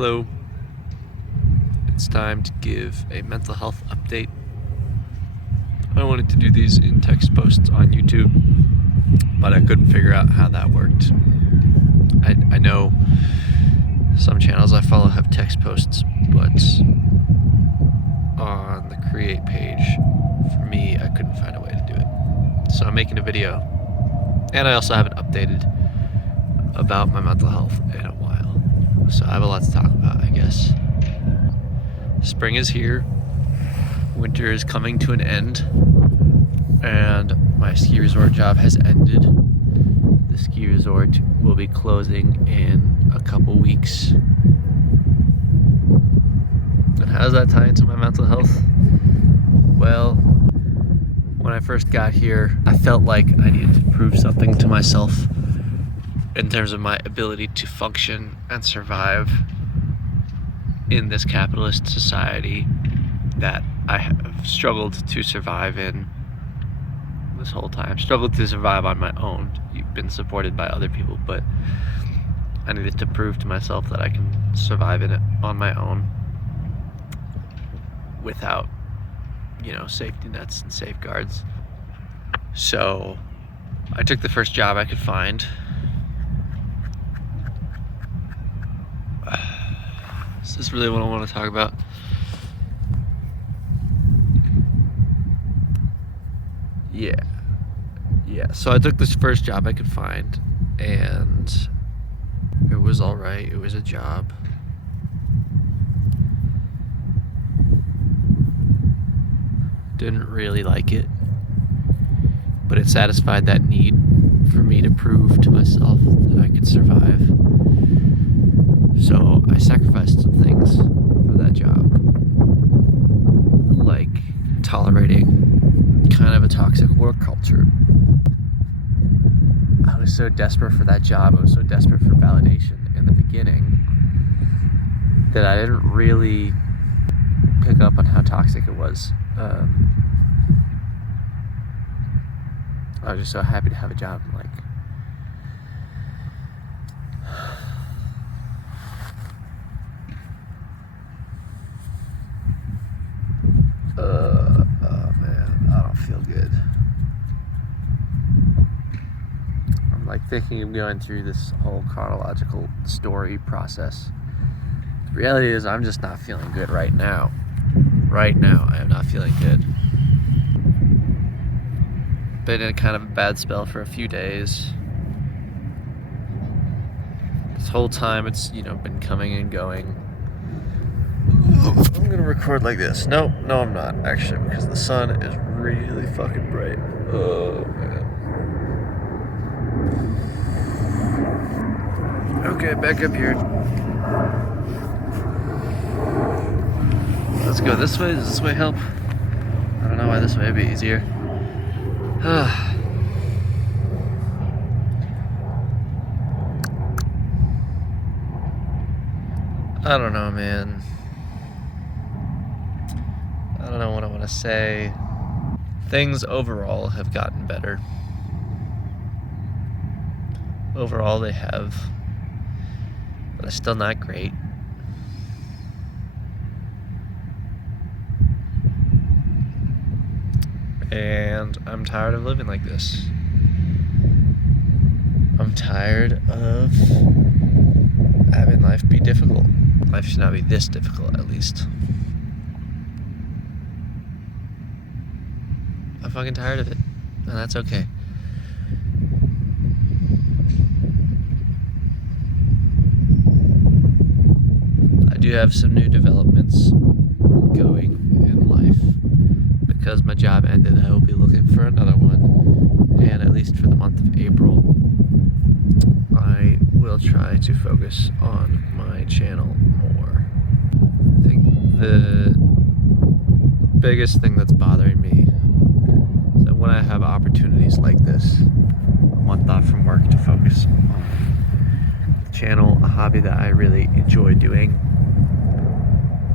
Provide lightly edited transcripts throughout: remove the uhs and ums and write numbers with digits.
Hello. It's time to give a mental health update. I wanted to do these in text posts on YouTube, but I couldn't figure out how that worked. I know some channels I follow have text posts, but on the create page, for me, I couldn't find a way to do it. So I'm making a video, and I also haven't updated about my mental health in a while. So I have a lot to talk about, I guess. Spring is here, winter is coming to an end, and my ski resort job has ended. The ski resort will be closing in a couple weeks. And how does that tie into my mental health? Well, when I first got here, I felt like I needed to prove something to myself in terms of my ability to function and survive in this capitalist society that I have struggled to survive in this whole time. Struggled to survive on my own. You've been supported by other people, but I needed to prove to myself that I can survive in it on my own without, safety nets and safeguards. So I took the first job I could find. Is this really what I want to talk about? Yeah. So I took this first job I could find, and it was all right. It was a job. Didn't really like it, but it satisfied that need for me to prove to myself that I could survive. So I sacrificed some things for that job, like tolerating kind of a toxic work culture. I was so desperate for that job, I was so desperate for validation in the beginning that I didn't really pick up on how toxic it was. I was just so happy to have a job. Oh man, I don't feel good. I'm thinking of going through this whole chronological story process. The reality is I'm just not feeling good right now. Right now, I am not feeling good. Been in kind of a bad spell for a few days. This whole time it's, been coming and going. I'm gonna record like this. No, I'm not, actually, because the sun is really fucking bright. Oh, man. Okay, back up here. Let's go this way. Does this way help? I don't know why this way would be easier. I don't know, man. I don't know what I want to say. Things overall have gotten better. Overall they have, but it's still not great. And I'm tired of living like this. I'm tired of having life be difficult. Life should not be this difficult, at least. I'm fucking tired of it, and that's okay. I do have some new developments going in life. Because my job ended, I will be looking for another one, and at least for the month of April, I will try to focus on my channel more. I think the biggest thing that's bothering me is that when I have opportunities like this, a month off from work to focus on the channel, a hobby that I really enjoy doing,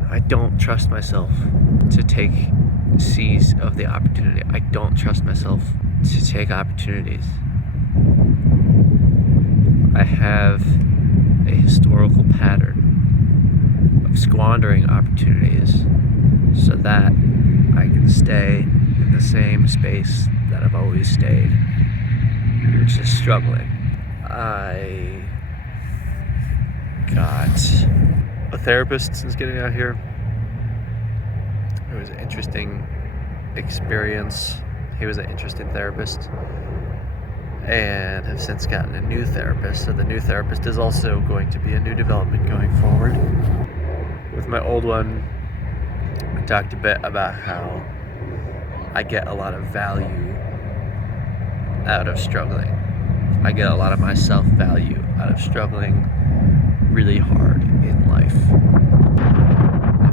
I don't trust myself to take seize of the opportunity. I don't trust myself to take opportunities. I have a historical pattern squandering opportunities so that I can stay in the same space that I've always stayed, which is struggling. I got a therapist since getting out here. It was an interesting experience. He was an interesting therapist, and have since gotten a new therapist. So the new therapist is also going to be a new development going forward. With my old one, I talked a bit about how I get a lot of value out of struggling. I get a lot of my self-value out of struggling really hard in life. If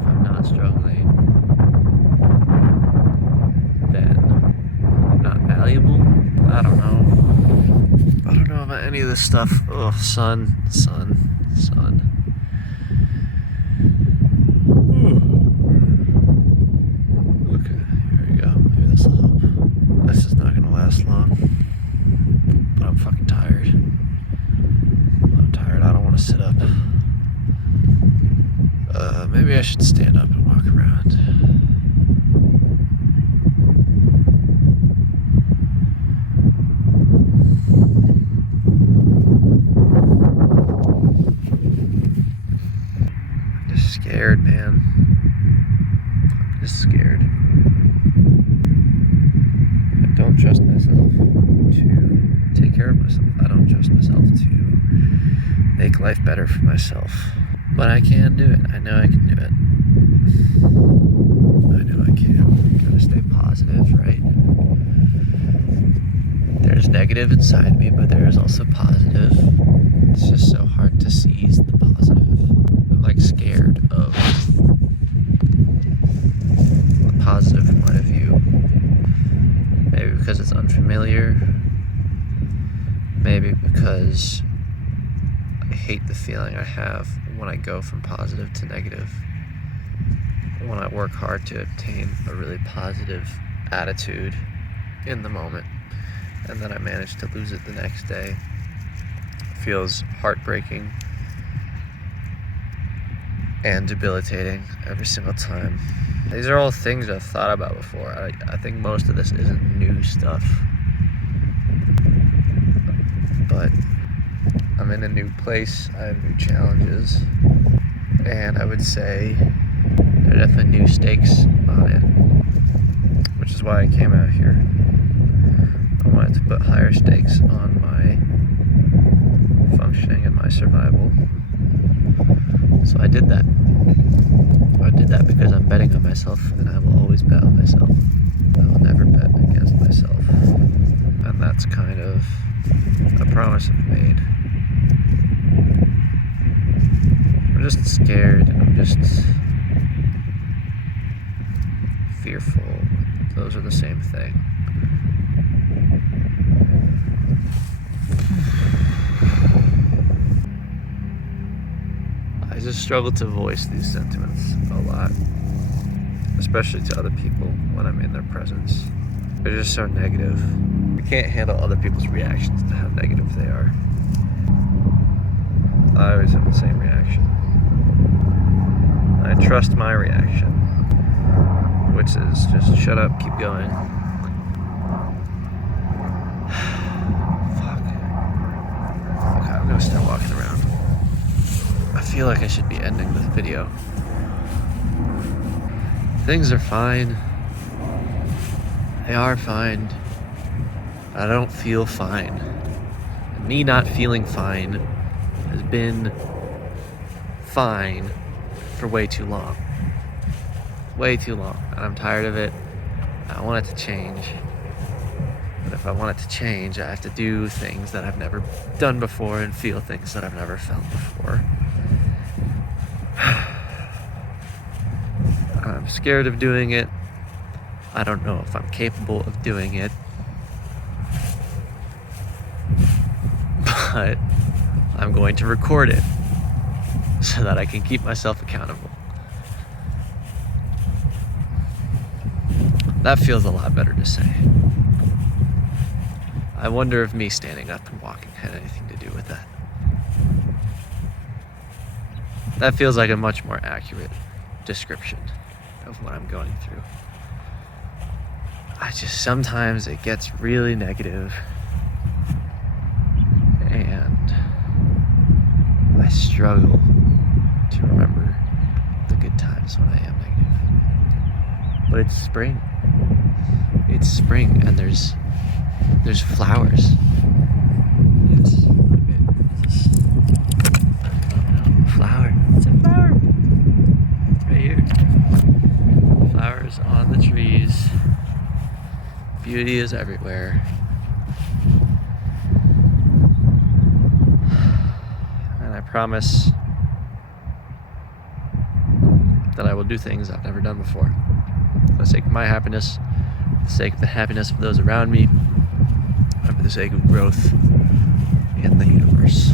I'm not struggling, then I'm not valuable. I don't know about any of this stuff. Oh, sun. Okay, here we go. Maybe this will help. This is not gonna last long, but I'm fucking tired. I don't want to sit up. Maybe I should stand up and walk around. I'm just scared, man. I'm just scared. I don't trust myself to take care of myself. I don't trust myself to make life better for myself. But I can do it. I know I can do it. I know I can. Gotta stay positive, right? There's negative inside me, but there is also positive. It's just so hard to seize the positive. I'm like scared of the positive point of view. Maybe because it's unfamiliar. Maybe because I hate the feeling I have when I go from positive to negative. When I work hard to obtain a really positive attitude in the moment, and then I manage to lose it the next day. It feels heartbreaking and debilitating every single time. These are all things I've thought about before. I think most of this isn't new stuff, but I'm in a new place, I have new challenges, and I would say there are definitely new stakes on it, which is why I came out here. I wanted to put higher stakes on my functioning and my survival. So I did that. I did that because I'm betting on myself, and I will always bet on myself. I will never bet against myself. And that's kind of a promise I've made. I'm just scared, I'm just fearful. Those are the same thing. I just struggle to voice these sentiments a lot, especially to other people when I'm in their presence. They're just so negative. I can't handle other people's reactions to how negative they are. I always have the same reaction. I trust my reaction, which is just shut up, keep going. Fuck. Okay, I'm gonna start walking around. I feel like I should be ending this video. Things are fine. They are fine. I don't feel fine. And me not feeling fine has been fine for way too long. Way too long. And I'm tired of it. I want it to change. But if I want it to change, I have to do things that I've never done before and feel things that I've never felt before. I'm scared of doing it. I don't know if I'm capable of doing it. But I'm going to record it so that I can keep myself accountable. That feels a lot better to say. I wonder if me standing up and walking had anything to do with that. That feels like a much more accurate description of what I'm going through. Sometimes it gets really negative, and I struggle to remember the good times when I am negative. But it's spring. It's spring, and there's flowers. Yes. Flower. It's a flower. Right here. Flowers on the trees. Beauty is everywhere. And I promise that I will do things I've never done before. For the sake of my happiness, for the sake of the happiness of those around me, and for the sake of growth in the universe.